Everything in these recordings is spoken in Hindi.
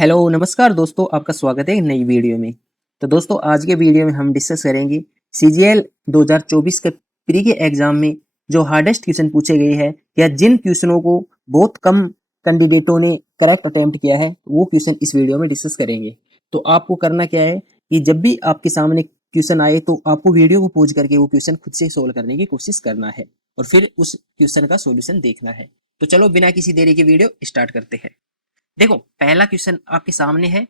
हेलो नमस्कार दोस्तों, आपका स्वागत है एक नई वीडियो में। तो दोस्तों आज के वीडियो में हम डिस्कस करेंगे सीजीएल 2024 के प्री के एग्जाम में जो हार्डेस्ट क्वेश्चन पूछे गए हैं या जिन क्वेश्चनों को बहुत कम कैंडिडेटों ने करेक्ट अटेम्प्ट किया है वो क्वेश्चन इस वीडियो में डिस्कस करेंगे। तो आपको करना क्या है कि जब भी आपके सामने क्वेश्चन आए तो आपको वीडियो को पॉज करके वो क्वेश्चन खुद से सोल्व करने की कोशिश करना है और फिर उस क्वेश्चन का सोल्यूशन देखना है। तो चलो बिना किसी देरी के वीडियो स्टार्ट करते हैं। देखो पहला क्वेश्चन आपके सामने है।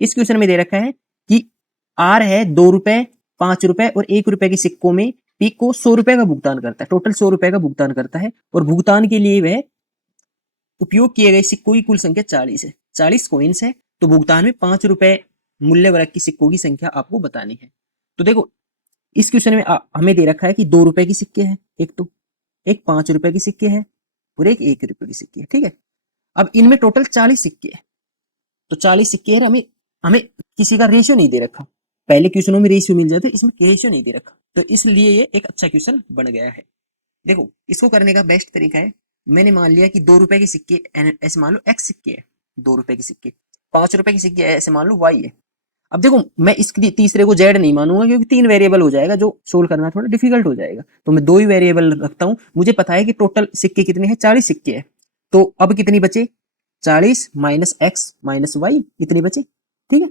इस क्वेश्चन में दे रखा है कि आर है 2 रुपए 5 रुपए और 1 रुपए के सिक्कों में पी को 100 रुपए का भुगतान करता है, टोटल 100 रुपए का भुगतान करता है और भुगतान के लिए वह उपयोग किए गए सिक्कों की कुल संख्या 40 है। 40 कॉइन्स है तो भुगतान में 5 रुपए मूल्य वर्ग की सिक्कों की संख्या आपको बतानी है। तो देखो इस क्वेश्चन में हमें दे रखा है कि 2 रुपए की सिक्के हैं, एक 5 रुपए की सिक्के है और एक 1 रुपए की सिक्के है। ठीक है, अब इनमें टोटल 40 सिक्के हैं तो 40 सिक्के हैं। हमें हमें किसी का रेशियो नहीं दे रखा। पहले क्वेश्चनों में रेशियो मिल जाता है, इसमें रेशियो नहीं दे रखा, तो इसलिए ये एक अच्छा क्वेश्चन बन गया है। देखो इसको करने का बेस्ट तरीका है, मैंने मान लिया कि 2 रुपए के सिक्के ऐसे मान लो एक्स सिक्के है, 2 रुपए के सिक्के 5 रुपए के सिक्के ऐसे मान लो वाई है। अब देखो मैं इसके तीसरे को जेड नहीं मानूंगा क्योंकि 3 वेरिएबल हो जाएगा जो सोल्व करना थोड़ा डिफिकल्ट हो जाएगा, तो मैं 2 ही वेरिएबल रखता हूँ। मुझे पता है कि टोटल सिक्के कितने हैं, 40 सिक्के हैं। तो अब कितनी बचे, 40 माइनस एक्स माइनस वाई इतनी बचे। ठीक है,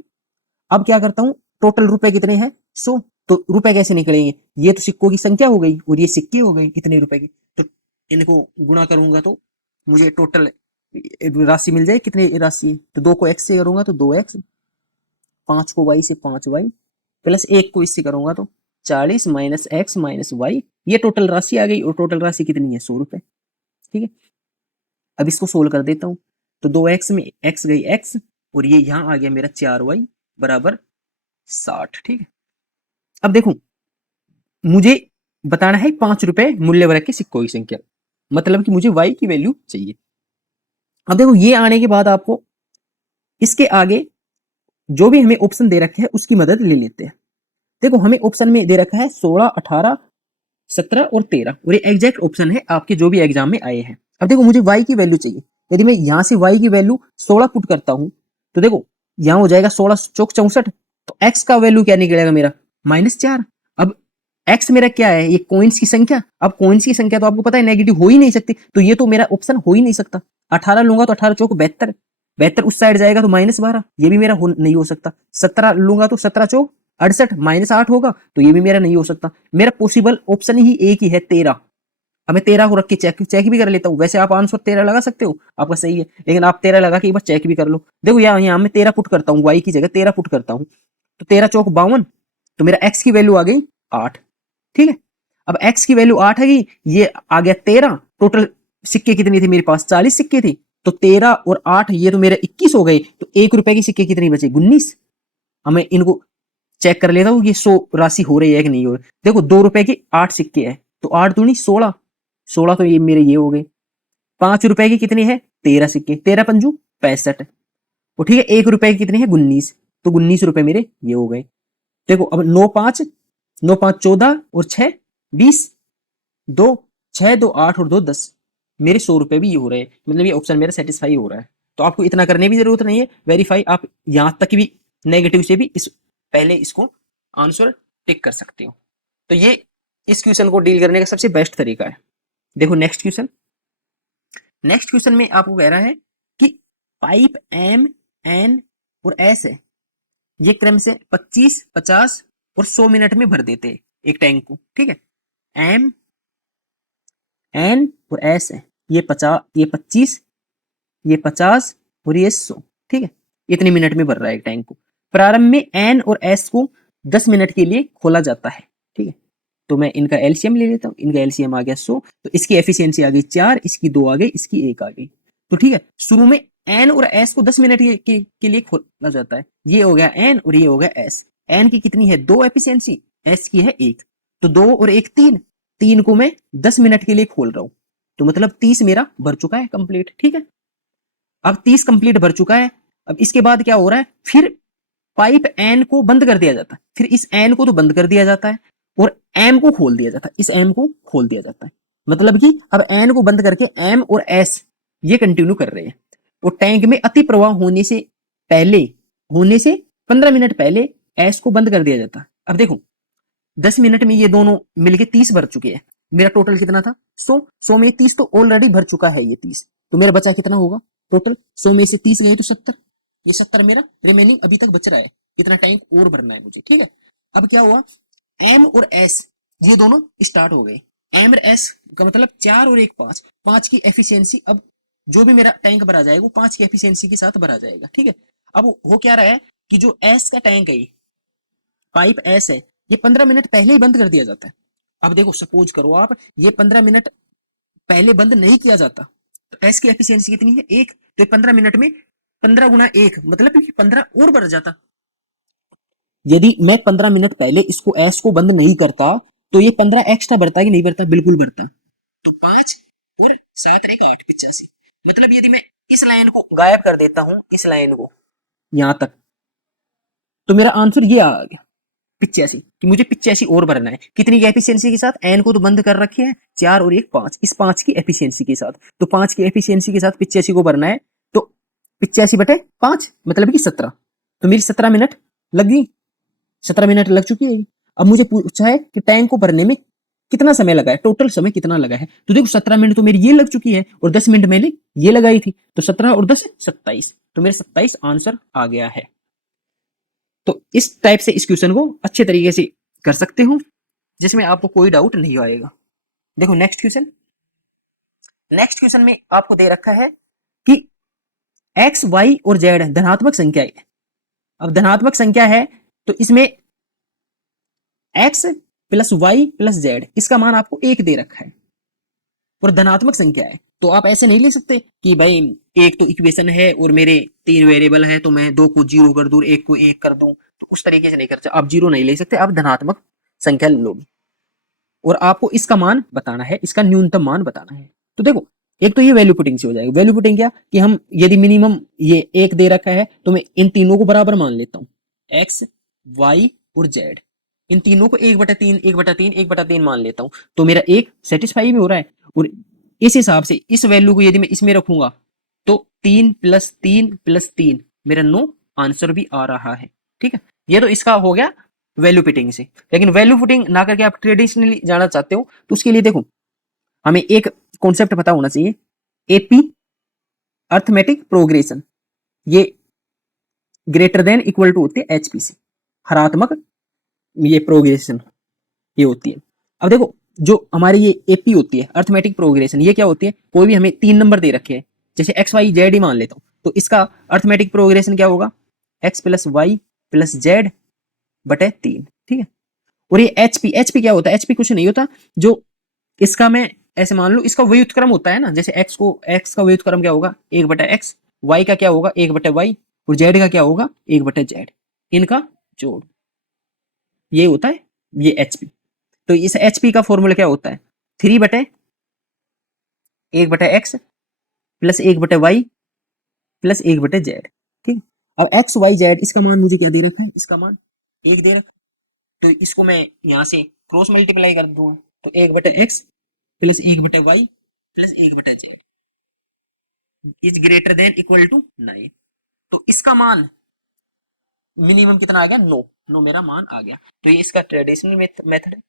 अब क्या करता हूँ, टोटल रुपए कितने हैं 100, तो रुपए कैसे निकलेंगे, ये तो सिक्कों की संख्या हो गई और ये सिक्के हो गए इतने रुपए की, तो इनको गुणा करूंगा तो मुझे टोटल राशि मिल जाए। कितनी राशि है, तो 2 को एक्स से करूंगा तो 2x, 5 को वाई से 5y प्लस 1 को इससे करूंगा तो 40 माइनस एक्स माइनस वाई, ये टोटल राशि आ गई और टोटल राशि कितनी है 100 रुपए। ठीक है, अब इसको सोल्व कर देता हूँ तो 2x में x गई x और ये यहां आ गया मेरा 4y बराबर 60। ठीक है, अब देखो मुझे बताना है 5 रुपए मूल्य वर्ग के सिक्कों की संख्या, मतलब कि मुझे y की वैल्यू चाहिए। अब देखो ये आने के बाद आपको इसके आगे जो भी हमें ऑप्शन दे रखे हैं उसकी मदद ले लेते हैं। देखो हमें ऑप्शन में दे रखा है 16 18 17 और 13 और ये एग्जैक्ट ऑप्शन है आपके जो भी एग्जाम में आए हैं। अब देखो मुझे y की वैल्यू चाहिए, यदि मैं यहां से y की वैल्यू 16 पुट करता हूं तो देखो यहां हो जाएगा 16 चौक 64, तो x का वैल्यू क्या निकलेगा मेरा -4। अब x मेरा क्या है, ये कॉइन्स की संख्या। अब कॉइन्स की संख्या तो आपको पता है नेगेटिव हो ही नहीं सकती, तो ये तो मेरा ऑप्शन हो ही नहीं सकता। 18 लूंगा तो 18 चौक 72, 72 उस साइड जाएगा तो -12, ये भी मेरा नहीं हो सकता। 17 लूंगा तो 17 चौक 68, -8 होगा तो ये भी मेरा नहीं हो सकता। मेरा पॉसिबल ऑप्शन ही एक ही है 13। अब मैं 13 को रख के चेक भी कर लेता हूँ। वैसे आप आंसर 13 लगा सकते हो, आपका सही है, लेकिन आप 13 लगा के एक बार चेक भी कर लो। देखो यहाँ मैं 13 पुट करता हूँ, वाई की जगह 13 पुट करता हूँ तो 13 चौक 52, तो मेरा एक्स की वैल्यू आ गई 8। ठीक है, अब एक्स की वैल्यू 8 है गई, ये आ गया 13। टोटल सिक्के कितनी थी मेरे पास, 40 सिक्के थी, तो 13 और 8 ये तो मेरे 21 हो गए। तो 1 रुपए की सिक्के कितनी बचे, 19। अब मैं इनको चेक कर लेता हूँ कि 100 राशि हो रही है कि नहीं हो रही। देखो 2 रुपए के 8 सिक्के है तो 8 दूनी 16, 16 तो ये मेरे ये हो गए। 5 रुपए की कितनी है 13 सिक्के, 13 पंजू 65, और ठीक है 1 रुपए की कितनी है 19, तो 19 रुपए मेरे ये हो गए। देखो अब 9 5 14 और 6 20, 2 6 2 8 और 2 10, मेरे 100 रुपए भी ये हो रहे हैं, मतलब ये ऑप्शन मेरा सेटिस्फाई हो रहा है। तो आपको इतना करने की जरूरत नहीं है, वेरीफाई आप यहां तक भी नेगेटिव से भी इस पहले इसको आंसर टिक कर सकते हो। तो ये इस क्वेश्चन को डील करने का सबसे बेस्ट तरीका है। देखो नेक्स्ट क्वेश्चन, नेक्स्ट क्वेश्चन में आपको कह रहा है कि पाइप एम एन और एस है, ये क्रम से 25 50 और 100 मिनट में भर देते हैं एक टैंक को। ठीक है, एम एन और एस है, ये 50 ये 25 ये 50 और ये 100। ठीक है, इतने मिनट में भर रहा है एक टैंक को। प्रारंभ में एन और एस को 10 मिनट के लिए खोला जाता है। ठीक है, तो मैं इनका एलसीएम ले लेता हूँ, इनका एलसीएम आ गया 100, तो इसकी एफिशिएंसी आ गई 4, इसकी 2 आ गई, इसकी 1 आ गई। तो ठीक है, शुरू में एन और एस को 10 मिनट के लिए खोला जाता है। ये हो गया एन और ये हो गया एस। एन की कितनी है 2 एफिशिएंसी, एस की है 1, तो 2 और 1 3, 3 को मैं 10 मिनट के लिए खोल रहा हूँ, तो मतलब 30 मेरा भर चुका है कंप्लीट। ठीक है, अब 30 कंप्लीट भर चुका है। अब इसके बाद क्या हो रहा है, फिर पाइप एन को बंद कर दिया जाता है, फिर इस एन को तो बंद कर दिया जाता है और एम को खोल दिया जाता है, इस एम को खोल दिया जाता है। मतलब कि अब एन को बंद करके एम और एस ये कंटिन्यू कर रहे हैं, और टैंक में अति प्रवाह होने से पहले होने से 15 मिनट पहले एस को बंद कर दिया जाता। अब देखो 10 मिनट में ये दोनों मिलके 30 भर चुके हैं। मेरा टोटल कितना था 100 में 30 तो ऑलरेडी भर चुका है ये 30, तो मेरा बचा कितना होगा टोटल 100 में से 30 गए तो 70, ये 70 मेरा रिमेनिंग अभी तक बच रहा है, इतना टैंक और भरना है मुझे। ठीक है, अब क्या हुआ एम और एस ये दोनों स्टार्ट हो गए। एम और एस का मतलब 4 और 1 5, 5 की एफिशिएंसी, अब जो भी मेरा टैंक भरा जाएगा वो 5 की एफिशिएंसी के साथ भरा जाएगा। ठीक है, अब हो क्या रहा है कि जो एस का टैंक है पाइप एस है ये 15 मिनट पहले ही बंद कर दिया जाता है। अब देखो सपोज करो आप ये 15 मिनट पहले बंद नहीं किया जाता तो एस की एफिशिएंसी कितनी है 1, तो 15 मिनट में 15 गुना 1 मतलब 15 और बढ़ जाता। यदि मैं 15 मिनट पहले इसको एस को बंद नहीं करता तो ये 15 एक्स्ट्रा बढ़ता कि नहीं बढ़ता, बिल्कुल बढ़ता। तो 5 और 7 एक 8 85, मतलब यदि मैं इस लाइन को गायब कर देता हूं इस लाइन को यहां तक तो मेरा आंसर ये आ गया 85, कि मुझे 85 और भरना है कितनी की एफिशिएंसी के साथ, एन को तो बंद कर रखी है 4 और 1 5, इस 5 की एफिशिएंसी के साथ, तो 5 की एफिशिएंसी के साथ 85 को भरना है, तो 85 बटे 5 मतलब कि 17, तो मेरी 17 मिनट लग गई, 17 मिनट लग चुकी है। अब मुझे पूछा है कि टैंक को भरने में कितना समय लगा है, टोटल समय कितना लगा है, तो देखो 17 मिनट तो मेरी ये लग चुकी है और 10 मिनट मैंने ये लगाई थी, तो 17 और 10 27, तो मेरे 27 आंसर आ गया है। तो इस टाइप से इस क्वेश्चन को अच्छे तरीके से कर सकते हो जिसमें आपको कोई डाउट नहीं आएगा। देखो नेक्स्ट क्वेश्चन में आपको दे रखा है कि एक्स वाई और जेड धनात्मक संख्या है। अब धनात्मक संख्या है तो इसमें x plus y plus z इसका मान आपको 1 दे रखा है और धनात्मक संख्या है, तो आप ऐसे नहीं ले सकते कि भाई एक तो इक्वेशन है और मेरे 3 वेरिएबल है तो मैं 2 को 0 कर दूं 1 को 1 कर दूं, तो उस तरीके से नहीं कर सकते, आप 0 नहीं ले सकते, आप धनात्मक संख्या लोगे और आपको इसका मान बताना है, इसका न्यूनतम मान बताना है। तो देखो एक तो ये वैल्यू पुटिंग से हो जाएगा। वैल्यू पुटिंग क्या कि हम यदि मिनिमम ये 1 दे रखा है तो मैं इन तीनों को बराबर मान लेता हूं, एक्स वाई और जेड, इन तीनों को 1/3 1/3 1/3 मान लेता हूं, तो मेरा एक सेटिस्फाई भी हो रहा है। और इस हिसाब से इस वैल्यू को यदि मैं इसमें रखूंगा तो 3 + 3 + 3 मेरा 9 आंसर भी आ रहा है। ठीक है, ये तो इसका हो गया वैल्यू पुटिंग से। लेकिन वैल्यू पुटिंग ना करके आप ट्रेडिशनली जाना चाहते हो तो उसके लिए देखो हमें एक कॉन्सेप्ट पता होना चाहिए, एपी अर्थमेटिक प्रोग्रेशन, ये ग्रेटर देन इक्वल टू होती है एचपीसी, हरात्मक ये प्रोग्रेशन ये होती है। अब देखो जो हमारी ये एपी होती है अर्थमेटिक प्रोग्रेशन, ये क्या होती है, कोई भी हमें 3 नंबर दे रखे हैं जैसे एक्स वाई जेड ही मान लेता हूं, तो इसका अर्थमेटिक प्रोग्रेशन क्या होगा x plus y plus z बटे 3। ठीक है, और ये एचपी क्या होता है, एचपी कुछ नहीं होता, जो इसका मैं ऐसे मान लो इसका व्युत्क्रम होता है ना, जैसे एक्स का व्युत्क्रम क्या होगा 1/x, वाई का क्या होगा 1/y और जेड का क्या होगा 1/z, इनका जोड़, ये होता है ये एचपी। तो इस एचपी का फॉर्मूला क्या होता है 3/1/x plus 1/y plus 1/z। ठीक, अब एक्स वाई जेड इसका मान मुझे क्या दे रखा है, इसका मान 1 दे रखा है, तो इसको मैं यहां से क्रॉस मल्टीप्लाई कर दूंगा, तो 1/x plus 1/y plus 1/z is greater than equal to 9, तो इसका मान मिनिमम कितना आ गया 9, 9 मेरा मान आ गया। तो ये इसका ट्रेडिशनल मेथड है,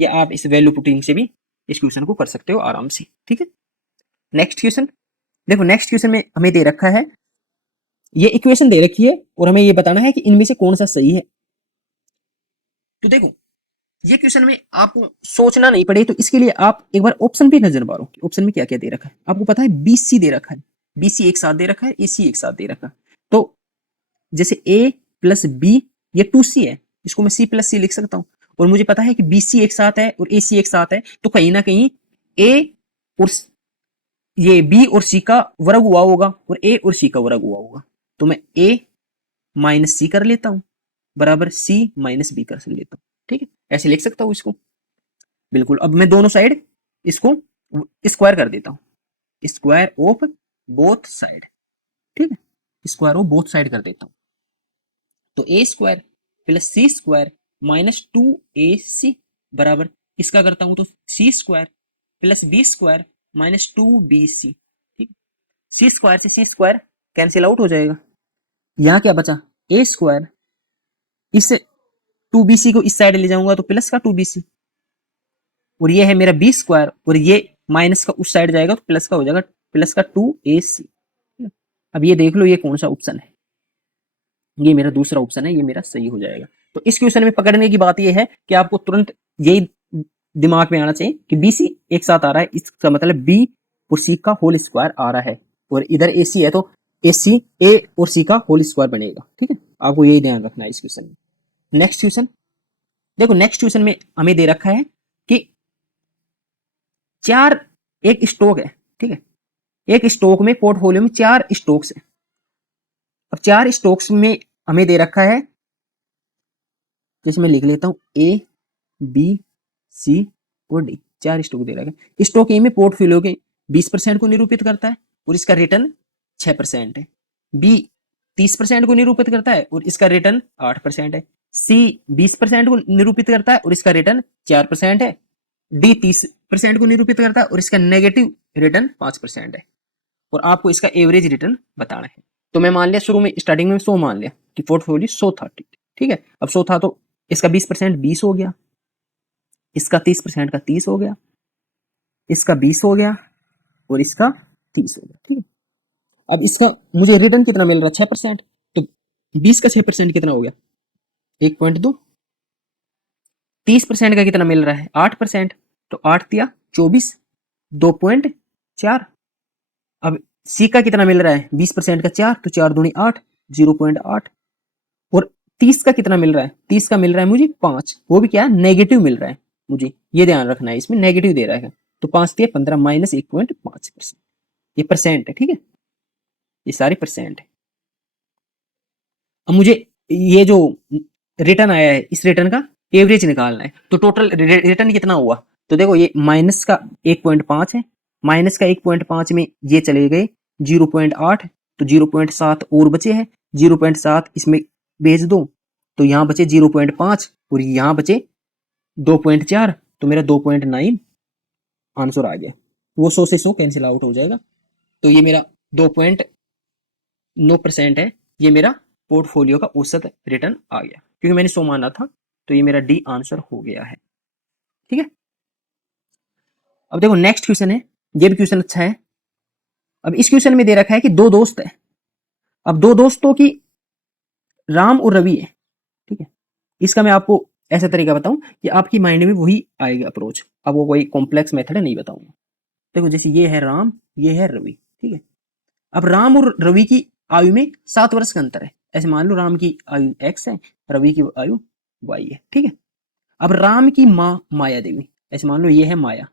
या आप इस वैल्यू पुटिंग से भी इस क्वेश्चन को कर सकते हो आराम से। ठीक है, नेक्स्ट क्वेश्चन देखो, नेक्स्ट क्वेश्चन में हमें दे रखा है, ये इक्वेशन दे रखी है और हमें ये बताना है कि इनमें से कौन सा सही है। तो देखो ये क्वेश्चन में आपको सोचना नहीं पड़े, तो इसके लिए आप एक बार ऑप्शन पे नजर मारो कि ऑप्शन में क्या क्या दे रखा है। आपको पता है बीसी दे रखा है, बीसी एक साथ दे रखा है, एसी एक साथ दे रखा है, तो जैसे ए प्लस बी ये 2c है, इसको मैं सी प्लस सी लिख सकता हूं, और मुझे पता है कि बीसी एक साथ है और एसी एक साथ है, तो कहीं ना कहीं ए और ये बी और सी का वर्ग हुआ होगा और ए और सी का वर्ग हुआ होगा, तो मैं ए माइनस सी कर लेता हूं बराबर सी माइनस बी कर लेता हूं। ठीक है, ऐसे लिख सकता हूं इसको बिल्कुल। अब मैं दोनों साइड इसको स्क्वायर कर देता हूं, स्क्वायर ऑफ बोथ साइड। ठीक है, स्क्वायर ऑफ बोथ साइड कर देता हूं, तो A square plus C square minus 2ac बराबर इसका करता हूं तो C square plus B square minus 2bc। ठीक, सी स्क्वायर से सी स्क्वायर कैंसिल आउट हो जाएगा, यहाँ क्या बचा, ए स्क्वायर, इस 2bc को इस साइड ले जाऊंगा तो प्लस का 2bc, और ये है मेरा बी स्क्वायर, और ये माइनस का उस साइड जाएगा तो प्लस का हो जाएगा, प्लस का 2ac। अब ये देख लो ये कौन सा ऑप्शन है, ये मेरा दूसरा ऑप्शन है, ये मेरा सही हो जाएगा। तो इस क्वेश्चन में पकड़ने की बात ये है कि आपको तुरंत यही दिमाग में आना चाहिए कि BC एक साथ आ रहा है, इसका मतलब B और C का होल स्क्वायर आ रहा है, और इधर AC है तो AC A और C का होल स्क्वायर बनेगा। ठीक है, आपको यही ध्यान रखना है इस क्वेश्चन में। नेक्स्ट क्वेश्चन देखो, नेक्स्ट क्वेश्चन में हमें दे रखा है कि चार, एक स्टॉक है, ठीक है, एक स्टॉक में पोर्टफोलियो में 4 स्टॉक्स है। अब 4 स्टॉक्स में हमें दे रखा है, जैसे मैं लिख लेता हूं A B C और D, 4 स्टॉक दे रखा है। स्टॉक ए में पोर्टफोलियो के 20% को निरूपित करता है और इसका रिटर्न 6% है। B 30% को निरूपित करता है और इसका रिटर्न 8% है। C 20% को निरूपित करता है और इसका रिटर्न 4% है। D 30% को निरूपित करता है और इसका नेगेटिव रिटर्न 5% है, और आपको इसका एवरेज रिटर्न बताना है। तो मैं मान लिया शुरू में स्टार्टिंग में 100 मान लिया कि पोर्टफोलियो 100 था, ठीक है। अब 100 था तो इसका 20% 20 हो गया, इसका 30% का 30 हो गया, इसका 20 हो गया और इसका 30 हो गया, ठीक है। अब इसका मुझे रिटर्न कितना मिल रहा है, 6%, तो 20 का 6% कितना हो गया, 1.2। 30% का कितना मिल रहा है, 8%, तो 8 दिया 24, 2.4। अब सी का कितना मिल रहा है, 20% का 4, तो 4 दूनी 8, 0.8। और 30 का कितना मिल रहा है, 30 का मिल रहा है मुझे 5, वो भी क्या नेगेटिव मिल रहा है मुझे, ये ध्यान रखना है, इसमें नेगेटिव दे रहा है। तो 5 दिया 15 माइनस 1.5%, ये परसेंट है, ठीक है, ये सारे परसेंट है। अब मुझे ये जो रिटर्न आया है इस रिटर्न का एवरेज निकालना है, तो टोटल रिटर्न कितना हुआ, तो देखो ये माइनस का 1.5 है, माइनस का 1.5 में ये चले गए 0.8, तो 0.7 और बचे हैं, 0.7 इसमें भेज दो तो यहाँ बचे 0.5 और यहाँ बचे 2.4, तो मेरा 2.9 आंसर आ गया। वो 100 से 100 कैंसिल आउट हो जाएगा, तो ये मेरा 2.9% है, ये मेरा पोर्टफोलियो का औसत रिटर्न आ गया, क्योंकि मैंने 100 माना था, तो ये मेरा डी आंसर हो गया है, ठीक है। अब देखो नेक्स्ट क्वेश्चन है, ये भी क्वेश्चन अच्छा है। अब इस क्वेश्चन में दे रखा है कि 2 दोस्त है, अब 2 दोस्तों की राम और रवि है, ठीक है। इसका मैं आपको ऐसा तरीका बताऊं कि आपकी माइंड में वही आएगा अप्रोच, अब वो कोई कॉम्प्लेक्स मेथड नहीं बताऊंगा। देखो जैसे ये है राम, ये है रवि, ठीक है। अब राम और रवि की आयु में 7 वर्ष का अंतर है, ऐसे मान लो राम की आयु x है, रवि की आयु y है, ठीक है। अब राम की माँ माया देवी, ऐसे मान लो ये है माया,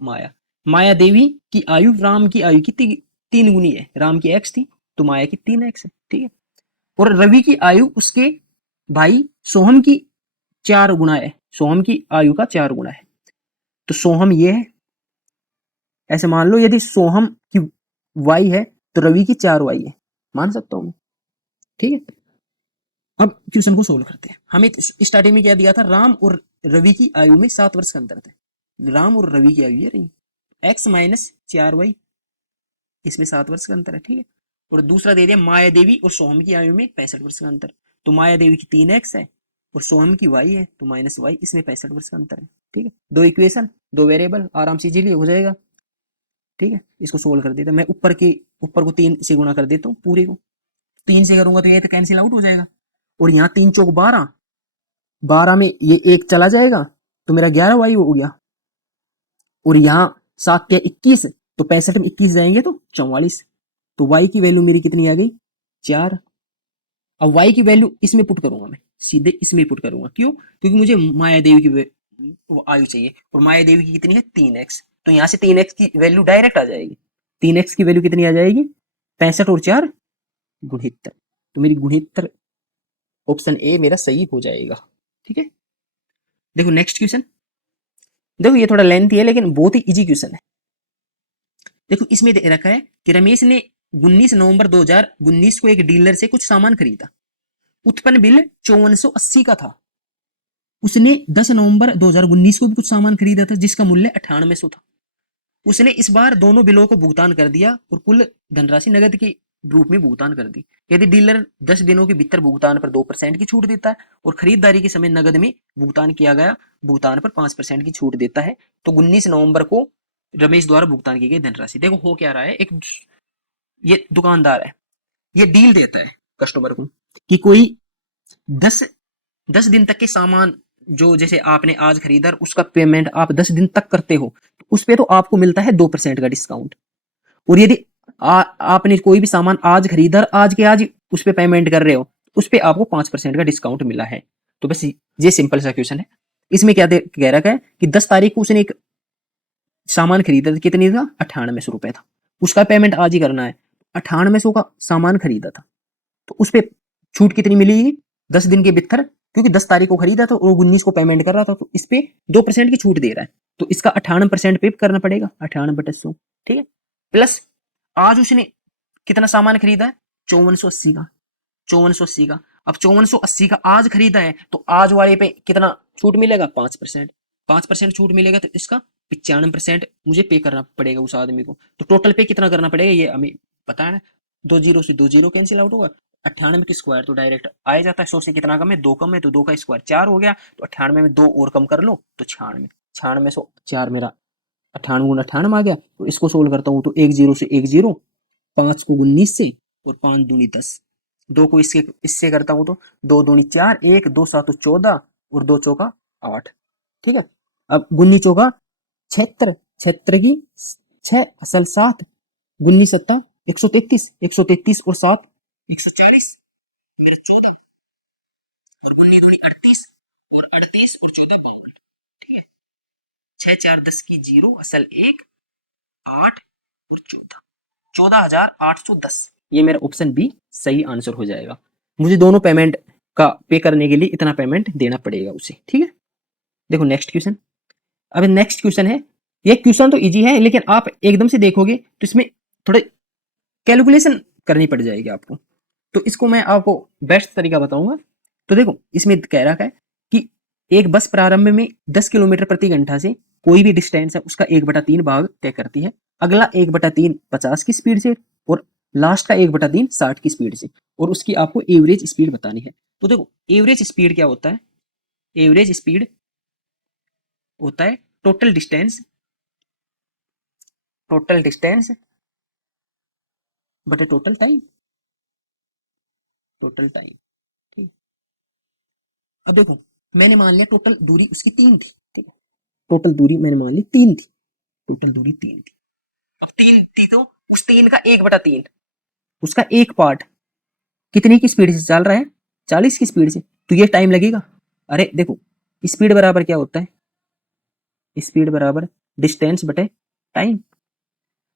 माया माया देवी की आयु राम की आयु की 3 गुनी है, राम की x थी तो माया की 3x है, ठीक है। और रवि की आयु उसके भाई सोहम की 4 गुना है, सोहम की आयु का 4 गुना है, तो सोहम ये है। ऐसे मान लो यदि सोहम की y है तो रवि की 4y है, मान सकता हूं मैं, ठीक है। अब क्वेश्चन को सोल्व करते हैं। हमें स्टार्टिंग में क्या दिया था, राम और रवि की आयु में 7 वर्ष का अंतर था, राम और रवि की आयु ये रही, x माइनस 4y, इसमें 7 वर्ष का अंतर है, ठीक है। और दूसरा दे दिया माया देवी और सोहम की आयु में 65 वर्ष का अंतर, तो माया देवी की 3x है और सोहम की y है, तो माइनस y, इसमें 65 वर्ष का अंतर है, ठीक है। 2 इक्वेशन 2 वेरिएबल आराम से इजीली हो जाएगा, ठीक है। इसको सोल्व कर देते हैं, मैं ऊपर को 3 से गुणा कर देता हूँ, पूरे को 3 से करूंगा तो ये तो कैंसिल आउट हो जाएगा, और यहाँ 3 चौक 12, 12 में ये 1 चला जाएगा तो मेरा 11y हो गया, और यहाँ 7 के 21, तो 65 में 21 जाएंगे तो 44, तो y की वैल्यू मेरी कितनी आ गई, 4। अब y की वैल्यू इसमें पुट करूंगा, मैं सीधे इसमें पुट करूंगा, क्यों, क्योंकि मुझे माया देवी की आयु चाहिए, और माया देवी की कितनी है 3x, तो यहाँ से 3x की वैल्यू डायरेक्ट आ जाएगी, 3x की वैल्यू कितनी आ जाएगी, 65 और 4 गुणित्तर, तो मेरी गुणित्तर ऑप्शन ए मेरा सही हो जाएगा, ठीक है। देखो नेक्स्ट क्वेश्चन, देखो ये थोड़ा लेंथी है लेकिन बहुत ही इजी क्वेश्चन है। देखो इसमें दे रखा है कि रमेश ने 19 नवंबर 2019 को एक डीलर से कुछ सामान खरीदा, उत्पन्न बिल 5480 का था। उसने 10 नवंबर 2019 को भी कुछ सामान खरीदा था जिसका मूल्य 9800 था। उसने इस बार दोनों बिलों को भुगतान कर दिया और कुल धनराशि नगद की रूप में भुगतान कर दी। यदि डीलर 10 दिनों के भीतर भुगतान पर 2% की छूट देता है और खरीदारी के समय नगद में भुगतान किया गया भुगतान पर 5% की छूट देता है, तो 19 नवंबर को रमेश द्वारा भुगतान की गई धनराशि। देखो हो क्या रहा है, एक ये दुकानदार है, ये डील देता है कस्टमर को कि कोई 10 10 दिन तक के सामान जो जैसे आपने आज खरीदा उसका पेमेंट आप 10 दिन तक करते हो तो उस पे तो आपको मिलता है 2% का डिस्काउंट। और यदि आपने कोई भी सामान आज खरीदा आज के आज उस पे पेमेंट कर रहे हो उस पे आपको 5% का डिस्काउंट मिला है। तो बस ये सिंपल सा क्वेश्चन है। इसमें क्या कह रखा है कि 10 तारीख को उसने एक सामान खरीदा था, कितनी था 9800 रुपए था, उसका पेमेंट आज ही करना है। 9800 का सामान खरीदा था तो उस पे छूट कितनी मिलेगी 10 दिन के भीतर, क्योंकि 10 तारीख को खरीदा था और 19 को पेमेंट कर रहा था, तो इस पे 2% की छूट दे रहा है, तो इसका 98% पे करना पड़ेगा 98/100। ठीक है, प्लस आज उसने कितना सामान खरीदा है 5480 का, 5480 का। अब 5480 का आज खरीदा है तो आज वाले पे कितना छूट मिलेगा 5%, 5% छूट मिलेगा तो इसका 95% मुझे पे करना पड़ेगा उस आदमी को। तो टोटल पे कितना करना पड़ेगा ये हमें पता है ना, 2 जीरो से 2 जीरो कैंसिल आउट होगा, 98 की स्क्वायर तो डायरेक्ट आ जाता है, 100 से कितना कम है 2 कम है तो 2 का स्क्वायर 4 हो गया, तो 98 में 2 और कम कर लो तो 96, 96 सौ 4 मेरा 98 आ गया। तो इसको सोल्व करता हूँ तो 1 जीरो से 1 जीरो, 5 को 19 से और 5 दूनी 10, 2 को इससे करता हूँ तो 2 दूनी 4, 1 2 7 14 और 2 चौका 8। ठीक है, अब गुन्नी चौका 76, 76 की 6 असल 7, गुन्नी सत्ता 133, 133 और 7 140 मेरा 14 और गुन्नी दूनी 38 और 38 और 14 52। ठीक है, 6 4 10 की 0 असल 1 8 और 14, 14,810। ये मेरा ऑप्शन बी सही आंसर हो जाएगा। मुझे दोनों पेमेंट का पे करने के लिए इतना पेमेंट देना पड़ेगा उसे। ठीक है, देखो नेक्स्ट क्वेश्चन। अब नेक्स्ट क्वेश्चन है, ये क्वेश्चन तो इजी है लेकिन आप एकदम से देखोगे तो इसमें थोड़े कैलकुलेशन करनी पड़ जाएगी आपको, तो इसको मैं आपको बेस्ट तरीका बताऊंगा। तो देखो इसमें कह रखा है कि एक बस प्रारंभ में 10 किलोमीटर प्रति घंटा से कोई भी डिस्टेंस है उसका 1/3 भाग तय करती है, अगला 1/3 50 की स्पीड से और लास्ट का 1/3 60 की स्पीड से, और उसकी आपको एवरेज स्पीड बतानी है। तो देखो एवरेज स्पीड क्या होता है, एवरेज स्पीड होता है टोटल डिस्टेंस, टोटल डिस्टेंस बटे टोटल टाइम, टोटल टाइम। ठीक, अब देखो मैंने मान लिया टोटल दूरी उसकी 3 थी। ठीक है, टोटल दूरी मैंने मान ली 3 थी, टोटल दूरी 3 थी। अब 3 थी तो उस 3 का 1/3 उसका एक पार्ट कितनी की स्पीड से चल रहा है 40 की स्पीड से, तो ये टाइम लगेगा। अरे देखो स्पीड बराबर क्या होता है, स्पीड बराबर डिस्टेंस बटे टाइम,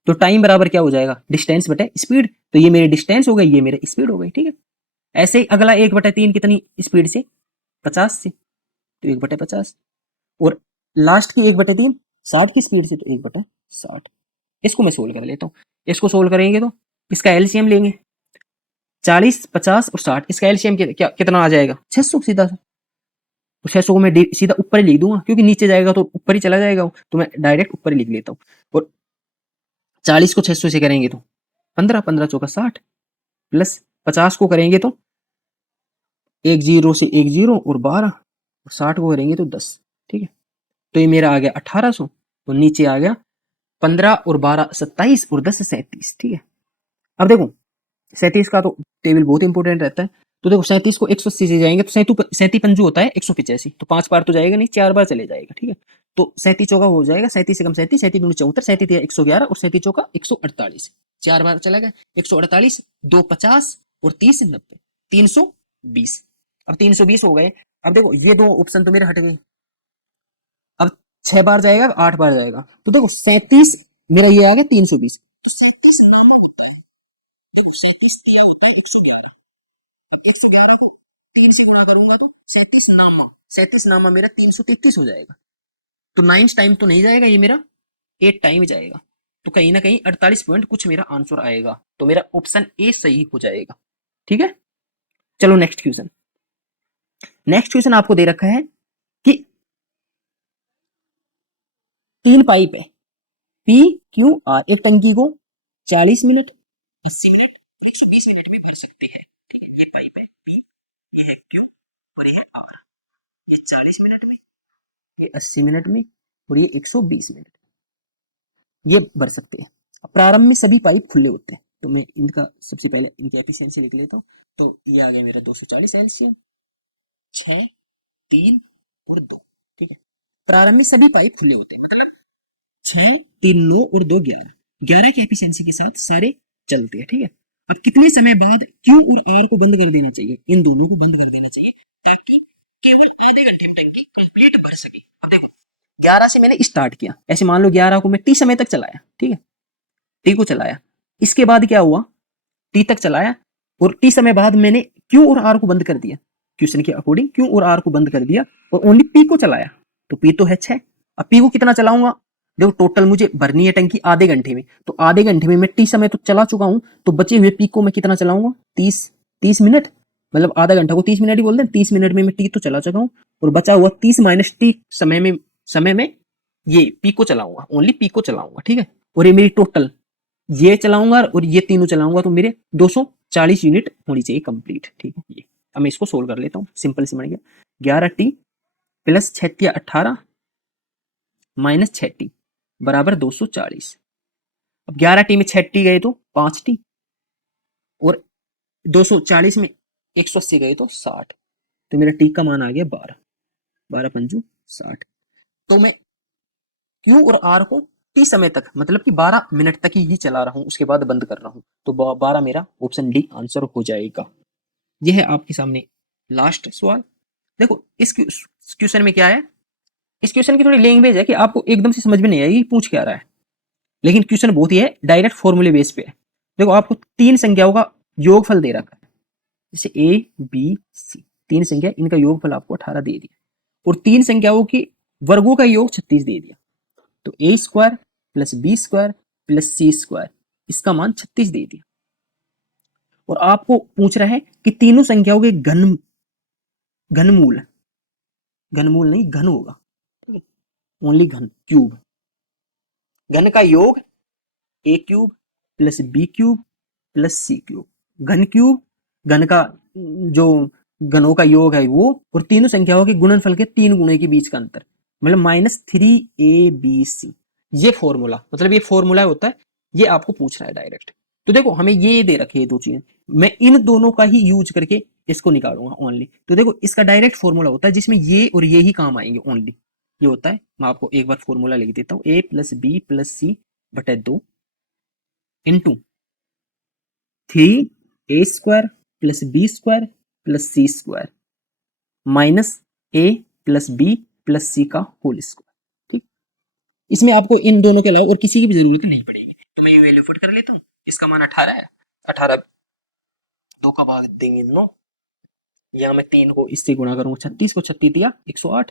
तो टाइम बराबर क्या हो जाएगा डिस्टेंस बटे स्पीड, तो ये मेरी डिस्टेंस हो गई ये मेरी स्पीड हो गई। ठीक है, ऐसे ही अगला 1/3 कितनी स्पीड से 50 से, तो 1/50, और लास्ट की 1/3 60 की स्पीड से, तो 1/60। इसको मैं सोल्व कर लेता हूँ, इसको सोल्व करेंगे तो इसका एलसीएम लेंगे 40 50 और 60, इसका एलसीएम क्या कितना आ जाएगा 600 सीधा सा। तो 600 को मैं सीधा ऊपर ही लिख दूंगा क्योंकि नीचे जाएगा तो ऊपर ही चला जाएगा, तो मैं डायरेक्ट ऊपर ही लिख लेता हूँ। और 40 को 600 से करेंगे तो 15, 15 चौका 60, प्लस 50 को करेंगे तो 1 जीरो से 1 जीरो और 12, और 60 को करेंगे तो 10। ठीक है, तो ये मेरा आ गया 1800 और नीचे आ गया 15 और 12 27 और 10 37। ठीक है, अब देखो 37 का तो टेबल बहुत इंपॉर्टेंट रहता है, तो देखो 37 को 180 से जाएंगे तो 37 पंजू होता है 185, तो 5 बार तो जाएगा नहीं 4 बार चले जाएगा। ठीक है, तो 37 चौका हो जाएगा 37 से कम 37, 37 दूनी 74, 37 111 और 37 चौका 148, 4 बार चला गया 148, 2 50 और 30 90, 320। अब 320 हो गए। अब देखो ये दो ऑप्शन तो मेरे हट गए, अब 6 बार जाएगा 8 बार जाएगा, तो देखो 37 मेरा ये आ गया 320, तो 37 नॉर्मल होता है। देखो 37 दिया होता है 111, अब 111 को 3 से गुणा करूंगा तो 37 नामा मेरा 333 हो जाएगा, तो 9 टाइम तो नहीं जाएगा ये मेरा 8 टाइम जाएगा, तो कहीं ना कहीं 48 पॉइंट कुछ मेरा आंसर आएगा, तो मेरा ऑप्शन ए सही हो जाएगा। ठीक है, चलो नेक्स्ट क्वेश्चन। नेक्स्ट क्वेश्चन आपको दे रखा है कि 3 पाइप है पी क्यू आर, एक टंकी को 40 मिनट 80 मिनट 120 मिनट में भर सकते हैं। ठीक है, ये पाइप है पी, ये है क्यू और ये है आर। ये 40 मिनट में, ये 80 मिनट में और ये 120 मिनट ये भर सकते हैं। अब प्रारंभ में सभी पाइप खुले होते हैं, तो मैं इनका सबसे पहले इनकी एफिशिएंसी लिख लेता हूँ। तो ये आ गया मेरा 240 एलसीएम, 6, 3 और 2। ठीक है, प्रारंभ में सभी पाइप खुले होते हैं, 6, 3, 9 और 2, 11। 11 की एफिशिएंसी के साथ सारे चलते हैं। ठीक है, अब कितने समय बाद क्यू और आर को बंद कर देना चाहिए? इन दोनों को बंद कर देना चाहिए ताकि केवल आधे घंटे में टंकी कंप्लीट भर सके। अब देखो 11 से मैंने स्टार्ट किया, ऐसे मान लो 11 को मैं टी समय तक चलाया। ठीक है, टी को चलाया, इसके बाद क्या हुआ, टी तक चलाया और टी समय बाद मैंने क्यू और आर को बंद कर दिया, क्वेश्चन के अकॉर्डिंग क्यू और आर को बंद कर दिया और ओनली पी को चलाया। तो पी तो है 6, अब पी को कितना चलाऊंगा? देखो टोटल मुझे भरनी है टंकी आधे घंटे में, तो आधे घंटे में मैं टी समय तो चला चुका हूं, तो बचे हुए पी को मैं कितना चलाऊंगा? 30 मिनट, मतलब आधा घंटा को 30 मिनट ही बोलते हैं, 30 मिनट में मैं टी तो चला चुका हूं और बचा हुआ 30 माइनस टी समय में ये पी को चलाऊंगा, ओनली पी को चलाऊंगा। ठीक है, और ये मेरी टोटल ये चलाऊंगा और ये तीनों चलाऊंगा, तो मेरे 240 यूनिट होनी चाहिए कंप्लीट। ठीक है, ये अब मैं इसको सोल्व कर लेता हूँ, सिंपल सी बन गया 11t प्लस 6 18 माइनस 6t बराबर 240। अब 11t में 6t गए तो 5t और 240 में 180 गए तो 60, तो मेरा t का मान आ गया 12, 12 पंजू 60। तो मैं क्यू और आर को टी समय तक, मतलब कि 12 मिनट तक ही चला रहा हूं, उसके बाद बंद कर रहा हूं, तो 12 मेरा ऑप्शन डी आंसर हो जाएगा। यह है आपके सामने लास्ट सवाल। देखो इस क्वेश्चन में क्या है, इस क्वेश्चन की थोड़ी लैंग्वेज है कि आपको एकदम से समझ में नहीं आएगी पूछ क्या रहा है, लेकिन क्वेश्चन बहुत ही है डायरेक्ट फॉर्मूले बेस पे है। देखो आपको 3 संख्याओं का योगफल दे रखा है, जैसे ए बी सी, 3 संख्या, इनका योगफल आपको 18 दे दिया और 3 संख्याओं के वर्गों का योग 36 दे दिया, तो A square plus B square plus C square, इसका मान 36 दे दिया। और आपको पूछ रहा है कि तीनों संख्याओं के घनमूल, घनमूल नहीं घन होगा, ओनली घन, क्यूब, घन का योग A cube plus B cube plus C cube, घन क्यूब, घन का जो घनों का योग है वो, और तीनों संख्याओं के गुणनफल के 3 गुणे के बीच का अंतर, मतलब -3abc। ये फॉर्मूला, मतलब ये फॉर्मूला होता है, ये आपको पूछ रहा है डायरेक्ट। तो देखो हमें ये दे रखे है 2 चीजें, मैं इन दोनों का ही यूज करके इसको निकालूंगा ओनली। तो देखो इसका डायरेक्ट फॉर्मूला होता है जिसमें ये और ये ही काम आएंगे ओनली। ये होता है, मैं आपको एक बार फॉर्मूला लिख देता हूँ, a plus B plus C बटे 2 into 3a square plus B square plus C square minus a plus B plus C का होल स्क्वायर। ठीक, इसमें आपको इन दोनों के अलावा और किसी की भी जरूरत नहीं पड़ेगी। तो मैं ये वैल्यू पुट कर लेता हूँ, इसका मान 18 है, 18 2 का भाग देंगे 9, यहाँ मैं 3 को इससे गुणा करूंगा 36 को 36 दिया 108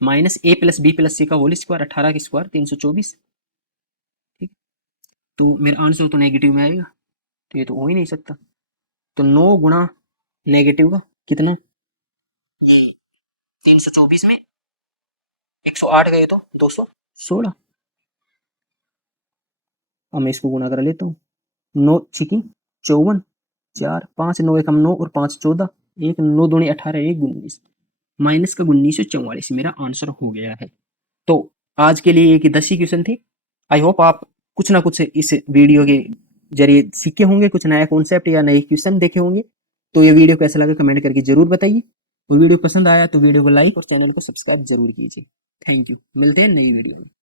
माइनस ए प्लस बी प्लस सी का होल स्क्वायर, 18 की स्क्वायर 324। ठीक, तो मेरा आंसर तो नेगेटिव में आएगा, तो ये तो हो ही नहीं सकता। तो 9 गुणा नेगेटिव का कितना, ये 324 में 108 गए तो 216। अब मैं इसको गुणा कर लेता हूँ, 9 छिकी 54, 4 5 9 1 9 और 5 14, 1 9 दूनी 18, 1 19, माइनस का 1944 मेरा आंसर हो गया है। तो आज के लिए एक 10 ही क्वेश्चन थे। आई होप आप कुछ ना कुछ इस वीडियो के जरिए सीखे होंगे, कुछ नया कॉन्सेप्ट या नए क्वेश्चन देखे होंगे। तो ये वीडियो कैसा लगा कमेंट करके जरूर बताइए, और वीडियो पसंद आया तो वीडियो को लाइक और चैनल को सब्सक्राइब जरूर कीजिए। थैंक यू, मिलते हैं नई वीडियो में।